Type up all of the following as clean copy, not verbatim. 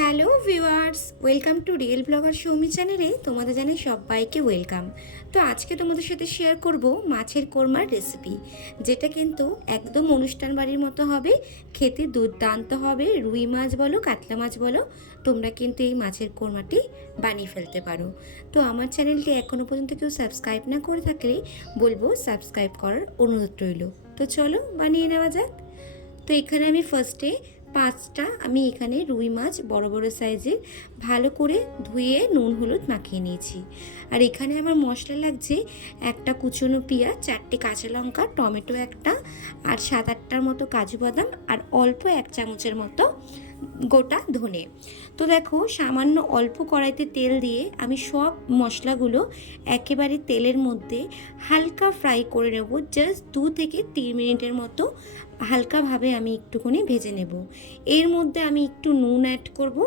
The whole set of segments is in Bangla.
Hello viewers, welcome to real blogger Soumi চ্যানেলে তোমাদের জানাই সবাইকে ওয়েলকাম। তো আজকে তোমাদের সাথে শেয়ার করব মাছের কোরমার রেসিপি, যেটা কিন্তু একদম অনুষ্ঠান বাড়ির মতো হবে, খেতে দুর্দান্ত হবে। রুই মাছ বলো কাতলা মাছ বলো, তোমরা কিন্তু এই মাছের কোরমাটি বানিয়ে ফেলতে পারো। তো আমার চ্যানেলটি এখনও পর্যন্ত কেউ সাবস্ক্রাইব না করে থাকলে বলবো সাবস্ক্রাইব করার অনুরোধ রইল। তো চলো বানিয়ে নেওয়া যাক। তো এখানে আমি ফার্স্টে পাঁচটা এখানে রুই মাছ বড় বড় সাইজের ভালো করে ধুয়ে নুন হলুদ মাখিয়ে নিয়েছি। আর এখানে আমার মশলা লাগছে একটা কুচনো পেঁয়াজ, চারটে কাঁচা লঙ্কা, টমেটো একটা, আর 7-8টার মতো কাজু বাদাম, আর অল্প 1 চামচের মতো গোটা ধনে। তো দেখো, সামান্য অল্প কড়াইতে তেল দিয়ে আমি সব মশলাগুলো একেবারে তেলের মধ্যে হালকা ফ্রাই করে নেব। জাস্ট 2 থেকে 3 মিনিটের মতো হালকাভাবে আমি একটুখানি ভেজে নেব। এর মধ্যে আমি একটু নুন অ্যাড করব।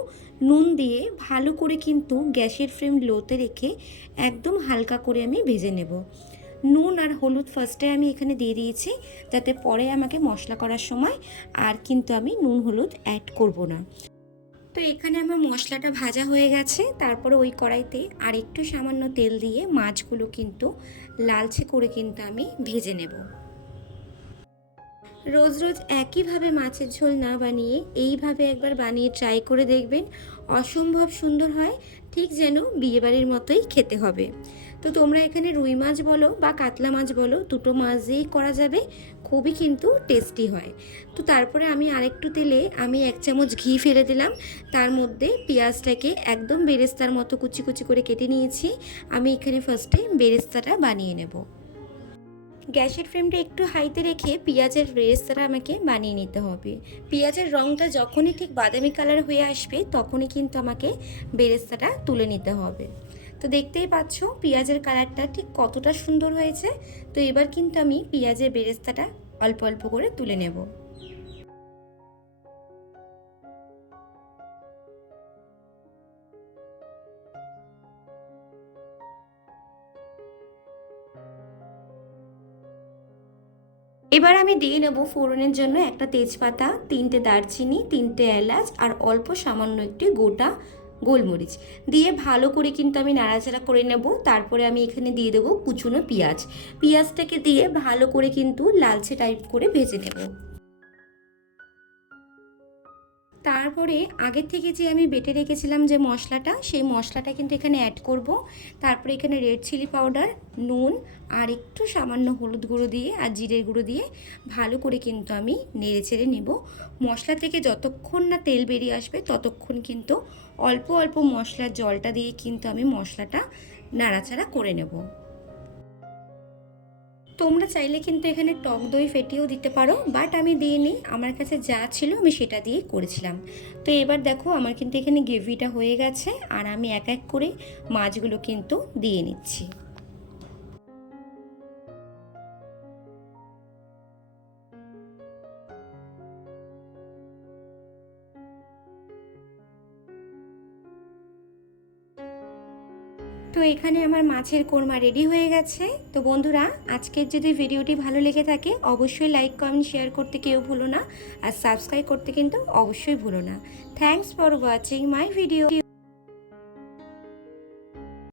নুন দিয়ে ভালো করে কিন্তু গ্যাসের ফ্লেম লোতে রেখে একদম হালকা করে আমি ভেজে নেব। নুন আর হলুদ ফার্স্টে আমি এখানে দিয়ে দিয়েছি, যাতে পরে আমাকে মশলা করার সময় আর কিন্তু আমি নুন হলুদ অ্যাড করব না। তো এখানে আমার মশলাটা ভাজা হয়ে গেছে। তারপরে ওই কড়াইতে আর একটু সামান্য তেল দিয়ে মাছগুলো কিন্তু লালচে করে কিন্তু আমি ভেজে নেব। রোজ রোজ একইভাবে মাছের ঝোল না বানিয়ে এইভাবে একবার বানিয়ে ট্রাই করে দেখবেন, অসম্ভব সুন্দর হয়, ঠিক যেন বিয়েবাড়ির মতোই খেতে হবে। তো তোমরা এখানে রুই মাছ বলো বা কাতলা মাছ বলো, দুটো মাছ দিয়েই করা যাবে, খুবই কিন্তু টেস্টি হয়। তো তারপরে আমি আরেকটু তেলে 1 চামচ ঘি ফেলে দিলাম। তার মধ্যে পেঁয়াজটাকে একদম বেরেস্তার মতো কুচি কুচি করে কেটে নিয়েছি। আমি এখানে ফার্স্টে বেরেস্তাটা বানিয়ে নেব। গ্যাসের ফ্লেমটা একটু হাইতে রেখে পেঁয়াজের বেরেস্তাটা আমাকে বানিয়ে নিতে হবে। পেঁয়াজের রঙটা যখনই ঠিক বাদামি কালার হয়ে আসবে তখনই কিন্তু আমাকে বেরেস্তাটা তুলে নিতে হবে। তো দেখতেই পাচ্ছ পেঁয়াজের কালারটা ঠিক কতটা সুন্দর হয়েছে। তো এবার কিন্তু আমি পেঁয়াজের বেরেস্তাটা অল্প অল্প করে তুলে নেব। এবার আমি দিয়ে নেব ফোড়নের জন্য একটা তেজপাতা, 3টে দারচিনি, 3টে এলাচ, আর অল্প সামান্য একটি গোটা গোলমরিচ দিয়ে ভালো করে কিন্তু আমি নাড়াচাড়া করে নেব। তারপরে আমি এখানে দিয়ে দেবো কুচনো পেঁয়াজ। পেঁয়াজটাকে দিয়ে ভালো করে কিন্তু লালচে টাইপ করে ভেজে নেব। তারপরে আগের থেকে যে আমি বেটে রেখেছিলাম যে মশলাটা, সেই মশলাটা কিন্তু এখানে অ্যাড করব। তারপরে এখানে রেড চিলি পাউডার, নুন, আর একটু সামান্য হলুদ গুঁড়ো দিয়ে আর জিরের গুঁড়ো দিয়ে ভালো করে কিন্তু আমি নেড়ে চেড়ে নেব। মশলা থেকে যতক্ষণ না তেল বেরিয়ে আসবে ততক্ষণ কিন্তু অল্প অল্প মশলার জলটা দিয়ে কিন্তু আমি মশলাটা নাড়াচাড়া করে নেব। তোমরা চাইলে কিন্তু এখানে টক দই ফেটিয়েও দিতে পারো, বাট আমি দিইনি, আমার কাছে যা ছিল আমি সেটা দিয়ে করেছিলাম। তো এবার দেখো আমার কিন্তু এখানে গ্রেভিটা হয়ে গেছে, আর আমি এক এক করে মাছগুলো কিন্তু দিয়ে নিচ্ছি। তো এখানে আমার মাছের কোরমা রেডি হয়ে গেছে। তো বন্ধুরা, আজকের যদি ভিডিওটি ভালো লেগে থাকে অবশ্যই লাইক কমেন্ট শেয়ার করতে কেউ ভুলো না, আর সাবস্ক্রাইব করতে কিন্তু অবশ্যই ভুলো না। Thanks for watching my video.